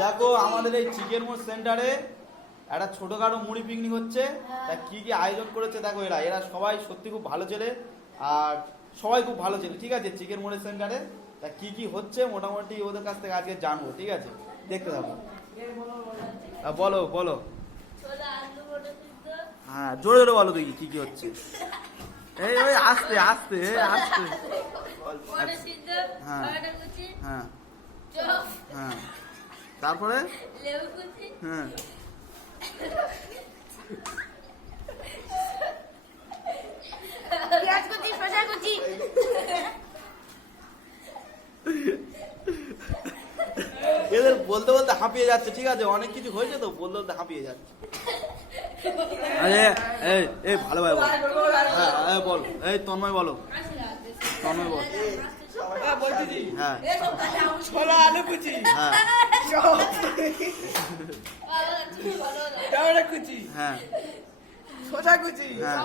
দেখো আমাদের এই চিকেন মোড় সেন্টারে একটা ছোটখাটো মুড়ি পিকনিক হচ্ছে। তা কি কি আয়োজন করেছে দেখো, এরা এরা সবাই সত্যি খুব ভালো ছেলে, আর সবাই খুব ভালো ছেলে, ঠিক আছে। চিকেন মোড়ের সেন্টারে তা কি কি হচ্ছে মোটামুটি ওদের কাছ থেকে আজকে জানবো, ঠিক আছে, দেখতে থাকো। বলো বলো, হ্যাঁ জোরে জোরে বলো দেখি কি কি হচ্ছে। এই ওই আস্তে আস্তে আস্তে। হ্যাঁ হ্যাঁ হ্যাঁ, তারপরে হ্যাঁ এদের বলতে বলতে হাঁপিয়ে যাচ্ছে, ঠিক আছে, অনেক কিছু হয়েছে তো বলতে বলতে হাঁপিয়ে যাচ্ছে। আরে এই এই ভালো ভাই বল, হ্যাঁ বল, এই তন্ময় বলো, তন্ময় বল। হ্যাঁ ছোলা আলু কুচি, হ্যাঁ টমেটো কুচি, হ্যাঁ শসা কুচি, হ্যাঁ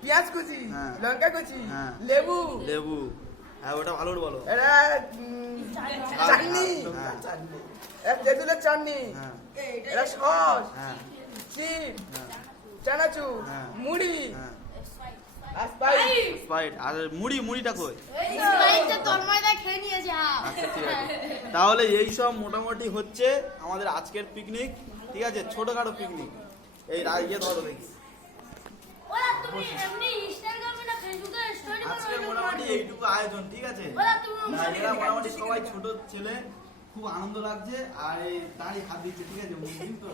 পেঁয়াজ কুচি, হ্যাঁ। লঙ্কা কুচি, হ্যাঁ। লেবু, লেবু, হ্যাঁ ওটা ভালো করে বলো। এটা চাটনি, হ্যাঁ। এটা তেঁতুলের চাটনি, হ্যাঁ এটা সস, হ্যাঁ চিপ, হ্যাঁ চানাচুর, হ্যাঁ। মুড়ি, হ্যাঁ আর স্পাইস। স্প্রাইট। আর মুড়িটা কই? খেয়ে আচ্ছা ঠিক আছে, তাহলে এই সব মোটামুটি হচ্ছে আমাদের আজকের পিকনিক, ঠিক আছে, ছোটখাটো পিকনিক। এই ইয়ে ধরো দেখি, আজকের মোটামুটি এইটুকু আয়োজন, ঠিক আছে। আর এরা মোটামুটি সবাই ছোট ছেলে, খুব আনন্দ লাগছে, আর এই দাঁড়িয়ে হাত দিচ্ছে, ঠিক আছে, মুসলিম তো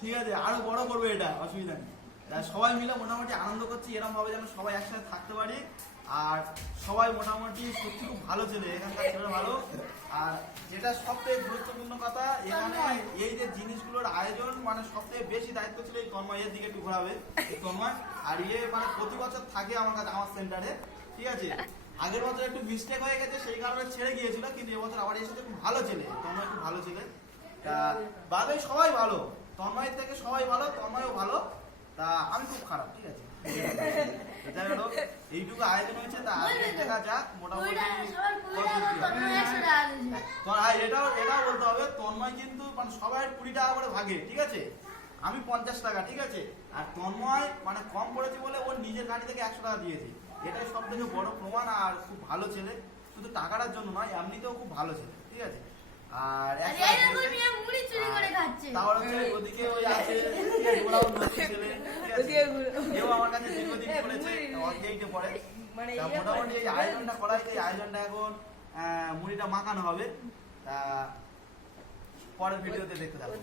ঠিক আছে, আরো বড় করবে এটা, অসুবিধা নেই। তা সবাই মিলে মোটামুটি আনন্দ করছি, এরকম ভাবে যেন সবাই একসাথে থাকতে পারি। আর সবাই মোটামুটি সত্যি খুব ভালো ছেলে, এখানকার ছেলে ভালো। আর যেটা সবথেকে গুরুত্বপূর্ণ কথা, এখানে এই যে জিনিসগুলোর আয়োজন, মানে সবথেকে বেশি দায়িত্ব ছিল এই তন্ময়ের দিকে একটু ঘোরাবে, এই তন্ময়। আর ইয়ে মানে প্রতি বছর থাকে আমার কাছে, আমার সেন্টারে, ঠিক আছে। আগের বছর একটু মিস্টেক হয়ে গেছে, সেই কারণে ছেড়ে গিয়েছিল, কিন্তু এবছর আবার এসেছে, খুব ভালো ছেলে তন্ময়, খুব ভালো ছেলে। তা বাদে সবাই ভালো, তন্ময়ের থেকে সবাই ভালো, তন্ময়ও ভালো। তা আমি খুব খারাপ, ঠিক আছে। এইটুকু আয়োজন হয়েছে, তা দেখা যাক মোটামুটি। এটাও বলতে হবে, তন্ময় কিন্তু মানে সবাই 20 টাকা করে ভাগে, ঠিক আছে, আমি 50 টাকা, ঠিক আছে। আর তন্ময় মানে কম পড়েছে বলে ওর নিজের গাড়ি থেকে 100 টাকা দিয়েছে, এটাই সব থেকে বড় প্রমাণ। আর খুব ভালো ছেলে, শুধু টাকাটার জন্য নয়, এমনিতেও খুব ভালো ছেলে, ঠিক আছে। আর তাহলে হচ্ছে ওদিকে ওই আছে, ওরাও নতুন ছেলে, ঠিক আছে। এও আমার কাছে দীর্ঘদিন পড়েছে, অর্ধেকটা পড়ে। তা মোটামুটি এই আয়োজনটা করা হয়েছে, এই আয়োজনটা এখন মুড়িটা মাখানো হবে। তা পরের ভিডিওতে দেখতে থাকবো।